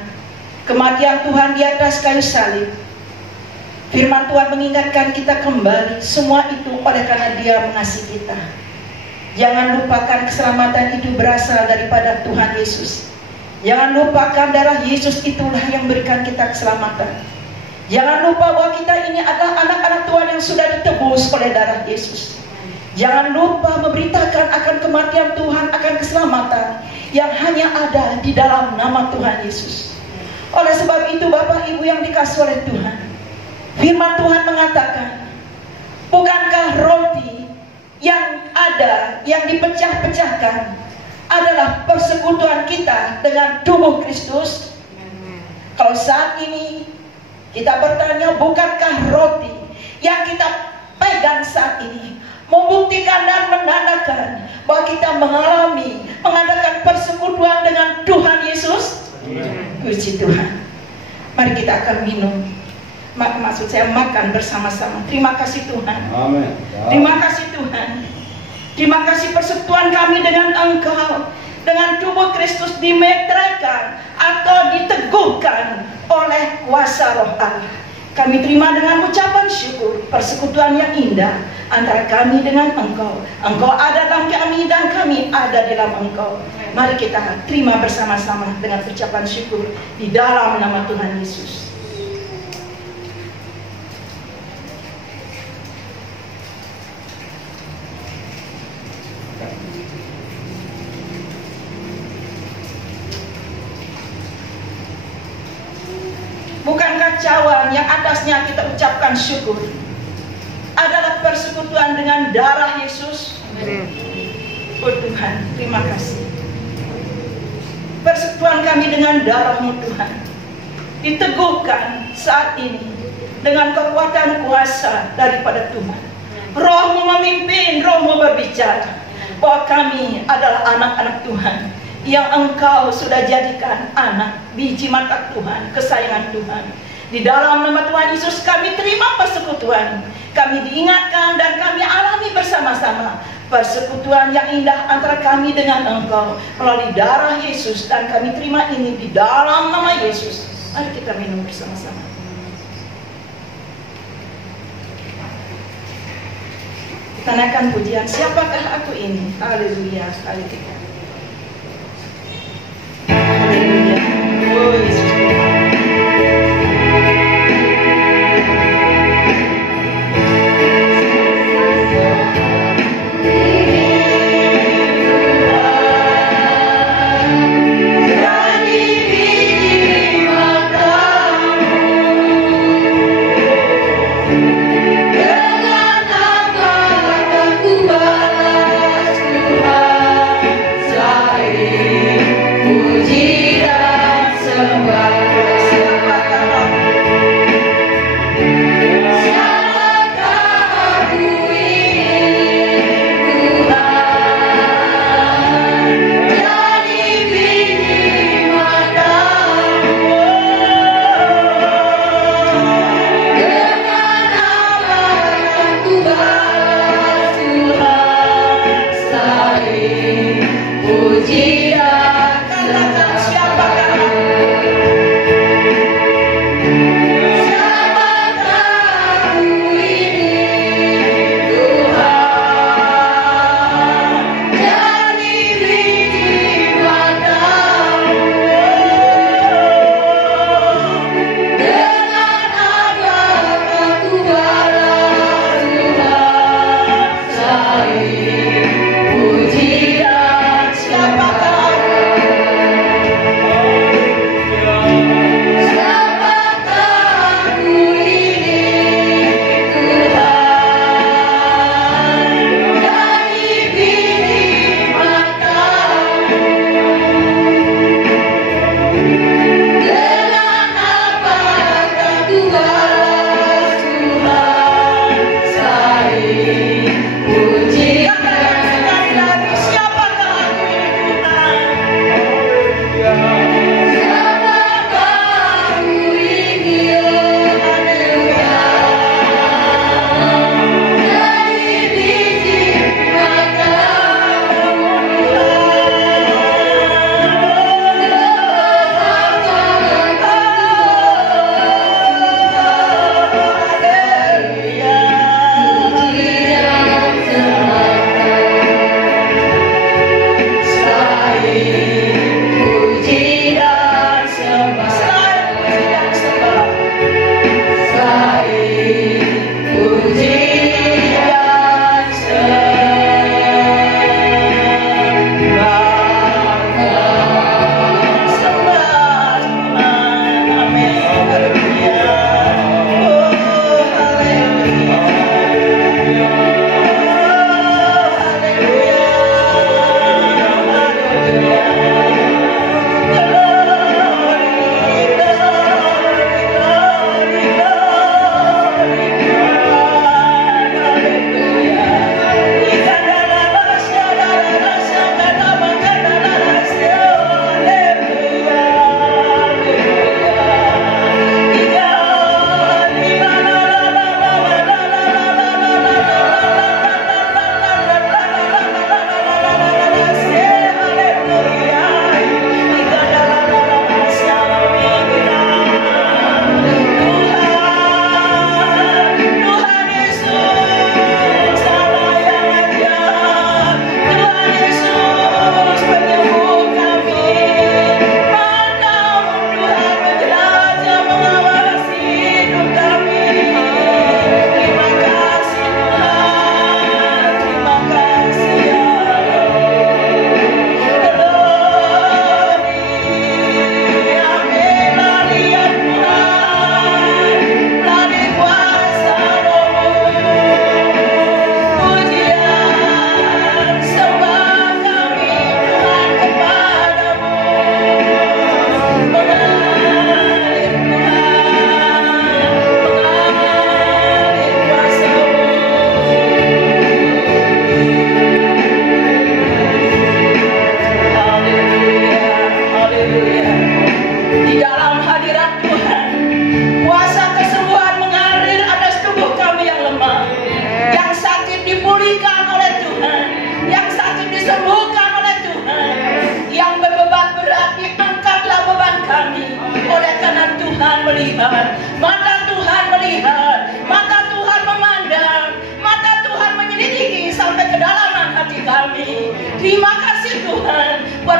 kematian Tuhan di atas kayu salib. Firman Tuhan mengingatkan kita kembali, semua itu oleh karena Dia mengasihi kita. Jangan lupakan keselamatan itu berasal daripada Tuhan Yesus. Jangan lupakan darah Yesus itulah yang berikan kita keselamatan. Jangan lupa bahwa kita ini adalah anak-anak Tuhan yang sudah ditebus oleh darah Yesus. Jangan lupa memberitakan akan kematian Tuhan, akan keselamatan yang hanya ada di dalam nama Tuhan Yesus. Oleh sebab itu Bapak Ibu yang dikasihi oleh Tuhan, firman Tuhan mengatakan, bukankah roti yang ada, yang dipecah-pecahkan adalah persekutuan kita dengan tubuh Kristus? Kalau saat ini kita bertanya, bukankah roti yang kita pegang saat ini membuktikan dan menandakan bahwa kita mengadakan persekutuan dengan Tuhan Yesus? Puji Tuhan. Mari kita akan minum. Maksud saya makan bersama-sama. Terima kasih Tuhan. Amin. Terima kasih Tuhan. Terima kasih persekutuan kami dengan Engkau, dengan tubuh Kristus dimeteraikan atau diteguhkan oleh kuasa Roh Allah. Kami terima dengan ucapan syukur persekutuan yang indah antara kami dengan Engkau. Engkau ada dalam kami dan kami ada dalam Engkau. Mari kita terima bersama-sama dengan ucapan syukur di dalam nama Tuhan Yesus. Bukankah cawan yang atasnya kita ucapkan syukur adalah persekutuan dengan darah Yesus? Oh Tuhan, terima kasih. Persekutuan kami dengan darah-Mu Tuhan diteguhkan saat ini dengan kekuatan kuasa daripada Tuhan. Roh-Mu memimpin, Roh-Mu berbicara bahwa kami adalah anak-anak Tuhan yang Engkau sudah jadikan anak, biji mata Tuhan, kesayangan Tuhan. Di dalam nama Tuhan Yesus kami terima persekutuan. Kami diingatkan dan kami alami bersama-sama persekutuan yang indah antara kami dengan Engkau melalui darah Yesus, dan kami terima ini di dalam nama Yesus. Mari kita minum bersama-sama. Kita naikkan pujian, siapakah aku ini? Haleluya, haleluya. Oh Yesus. Puji dan sembah.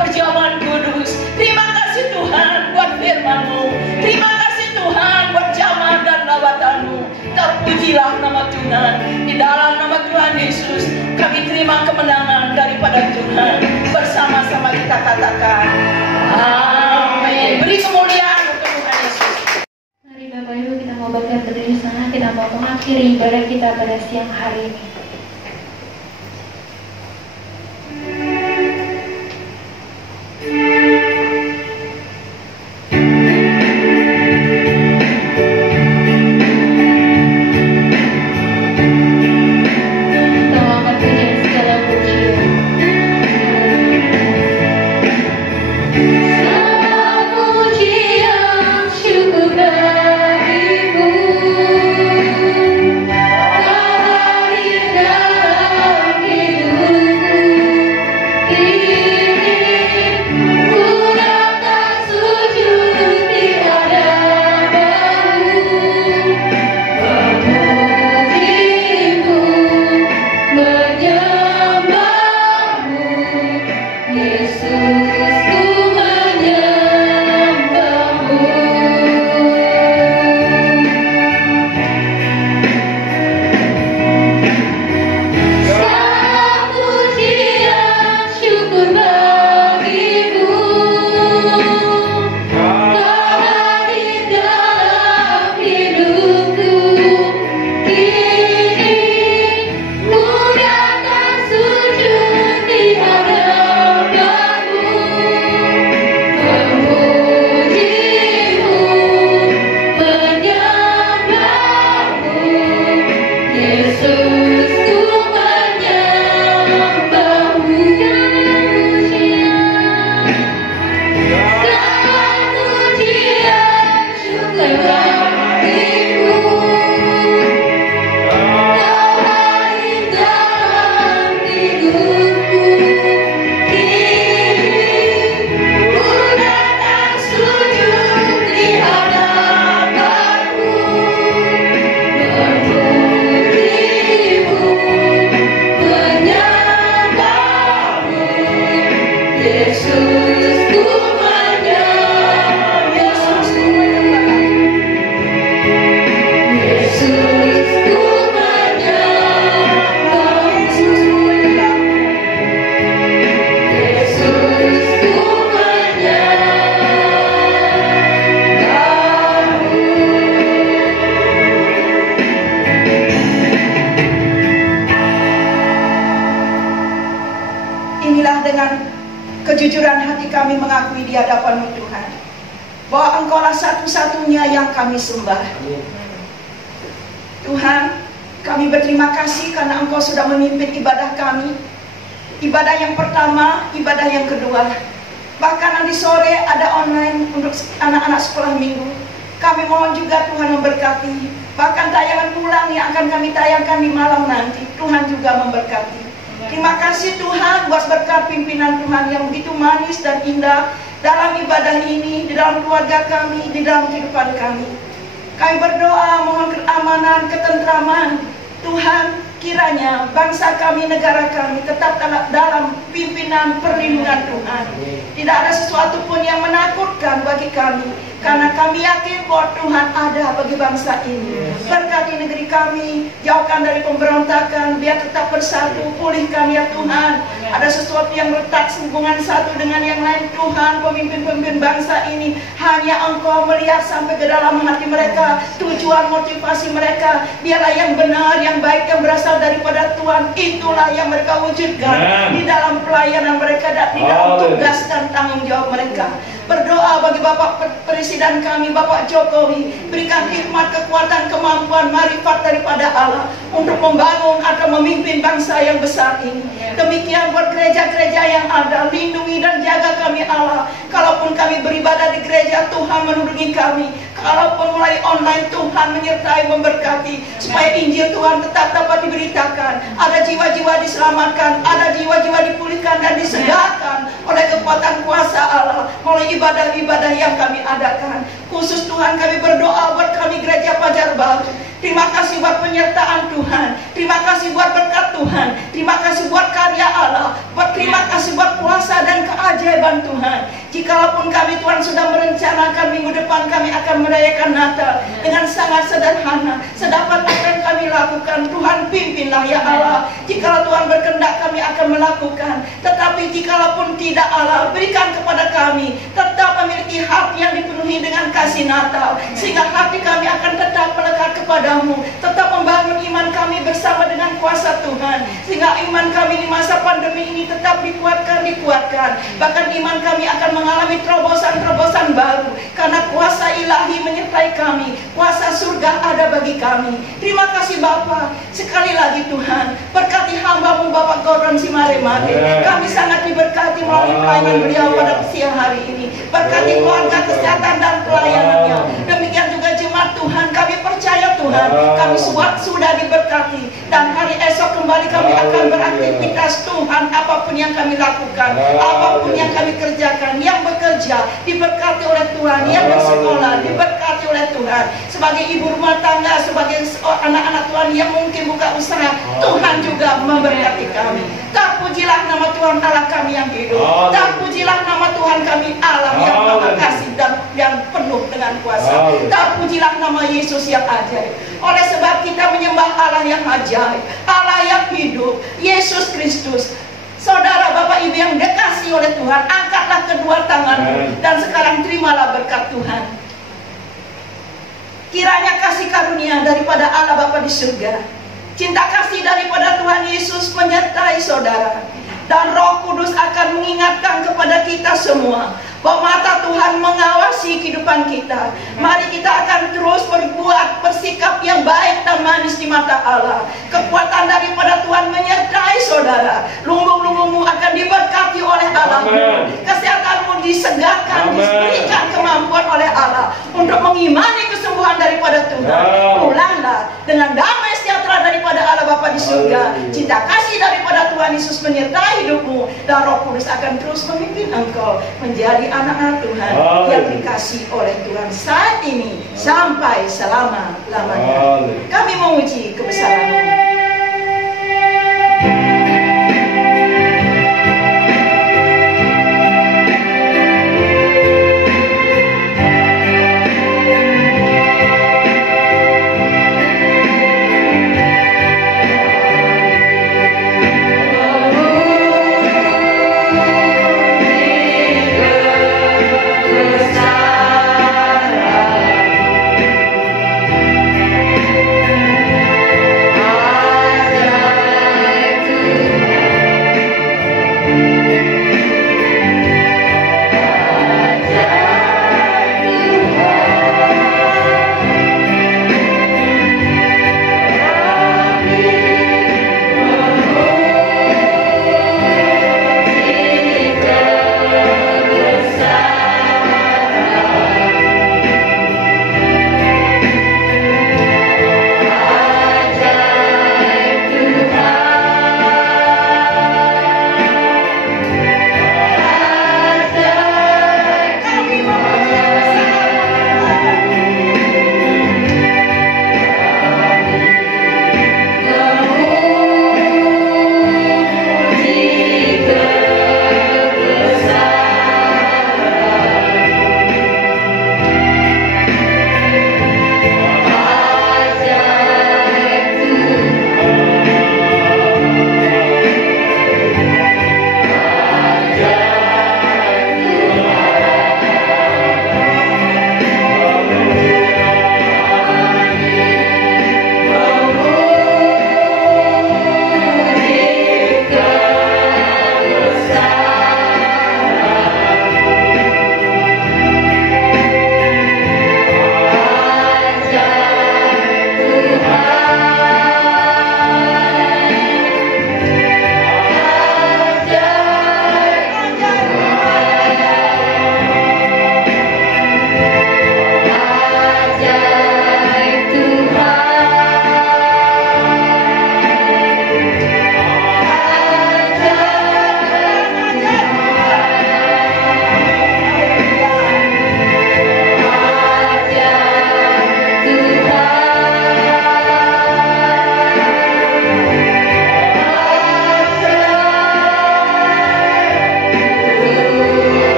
perjamuan kudus. Terima kasih Tuhan buat firman-Mu. Terima kasih Tuhan buat jamaah dan lawatan-Mu. Terpujilah nama Tuhan. Di dalam nama Tuhan Yesus kami terima kemenangan daripada Tuhan. Bersama-sama kita katakan amin. Beri kemuliaan untuk Tuhan Yesus. Mari Bapak Ibu kita mau bangkit berdiri sana. Kita mau mengakhiri ibadah kita pada siang hari ini. kejujuran hati kami mengakui di hadapan-Mu Tuhan, bahwa Engkaulah satu-satunya yang kami sembah. Tuhan, kami berterima kasih karena Engkau sudah memimpin ibadah kami. Ibadah yang pertama, ibadah yang kedua. Bahkan nanti sore ada online untuk anak-anak sekolah minggu. Kami mohon juga Tuhan memberkati. Bahkan tayangan pulang yang akan kami tayangkan di malam nanti, Tuhan juga memberkati. Terima kasih Tuhan buat berkat pimpinan Tuhan yang begitu manis dan indah dalam ibadah ini, di dalam keluarga kami, di dalam kehidupan kami. Kami berdoa mohon keamanan, ketentraman. Tuhan, kiranya bangsa kami, negara kami tetap dalam pimpinan perlindungan Tuhan. Tidak ada sesuatu pun yang menakutkan bagi kami, karena kami yakin bahwa Tuhan ada bagi bangsa ini. Berkati negeri kami, jauhkan dari pemberontakan, biar tetap bersatu, pulihkan ya Tuhan. Ada sesuatu yang retak hubungan satu dengan yang lain, Tuhan. Pemimpin-pemimpin bangsa ini, hanya Engkau melihat sampai ke dalam hati mereka, tujuan motivasi mereka. Biarlah yang benar, yang baik, yang berasal daripada Tuhan, itulah yang mereka wujudkan di dalam pelayanan mereka dan di dalam tugas dan tanggung jawab mereka. Berdoa bagi Bapak Presiden kami, Bapak Jokowi, berikan hikmat, kekuatan, kemampuan, marifat daripada Allah untuk membangun atau memimpin bangsa yang besar ini. Demikian buat gereja-gereja yang ada, lindungi dan jaga kami Allah. Kalaupun kami beribadah di gereja, Tuhan menundungi kami. Kalaupun mulai online, Tuhan menyertai, memberkati, supaya Injil Tuhan tetap dapat diberitakan. Ada jiwa-jiwa diselamatkan, ada jiwa-jiwa dipulihkan dan disegarkan oleh kekuatan kuasa Allah, oleh ibadah-ibadah yang kami adakan. Khusus Tuhan, kami berdoa buat kami gereja Pajar Baru. Terima kasih buat penyertaan Tuhan. Terima kasih buat berkat Tuhan. Terima kasih buat karya Allah. Terima kasih buat kuasa kuasa dan keajaiban Tuhan. Jikalaupun kami Tuhan sudah merencanakan minggu depan kami akan merayakan Natal dengan sangat sederhana, sedapat apa yang kami lakukan, Tuhan pimpinlah ya Allah. Jikalau Tuhan berkehendak kami akan melakukan, tetapi jikalaupun tidak Allah, berikan kepada kami tetap memiliki hati yang dipenuhi dengan kasih Natal, sehingga hati kami akan tetap melekat kepadamu, tetap membangun iman kami bersama dengan kuasa Tuhan, sehingga iman kami di masa pandemi ini tetap dikuatkan. Bahkan iman kami akan mengalami terobosan-terobosan baru, karena kuasa ilahi menyertai kami, kuasa surga ada bagi kami. Terima kasih Bapa. Sekali lagi Tuhan, berkati hamba-Mu Bapak Gordon Simare-Mare. Kami sangat diberkati melalui pelayanan beliau pada siang hari ini. Berkati keluarga, kesehatan dan pelayanannya. Demikian juga jemaat Tuhan, kami percaya Tuhan, kami sudah diberkati, dan hari esok kembali kami akan beraktivitas Tuhan. Apapun yang kami lakukan, apapun yang kami kerjakan, yang bekerja diberkati oleh Tuhan, yang bersekolah diberkati oleh Tuhan, sebagai ibu rumah tangga, sebagai anak-anak Tuhan yang mungkin buka usaha, Tuhan juga memberkati kami. Terpujilah nama Tuhan Allah kami yang hidup. Terpujilah nama Tuhan kami Allah yang maha kasih dan yang penuh dengan kuasa. Terpujilah nama Yesus yang ajaib. Oleh sebab kita menyembah Allah yang ajaib, Allah yang hidup, Yesus Kristus. Saudara Bapak Ibu yang dikasihi oleh Tuhan, angkatlah kedua tanganmu dan sekarang terimalah berkat Tuhan. Kiranya kasih karunia daripada Allah Bapa di surga, cinta kasih daripada Tuhan Yesus menyertai saudara, dan Roh Kudus akan mengingatkan kepada kita semua bahwa mata Tuhan mengawasi kehidupan kita. Mari kita akan terus bersikap yang baik dan manis di mata Allah. Kekuatan daripada Tuhan menyertai saudara. Lumbung-lumbungmu akan diberkati oleh Allah. Kesehatanmu disegarkan, diberikan kemampuan oleh Allah untuk mengimani kesembuhan daripada Tuhan. Pulanglah dengan damai sejahtera daripada Allah Bapa di surga. Cinta kasih daripada Tuhan Yesus menyertai hidupmu, dan Roh Kudus akan terus memimpin engkau menjadi anak-anak Tuhan yang dikasih oleh Tuhan saat ini sampai selama-lamanya. Kami memuji kebesaran-Mu.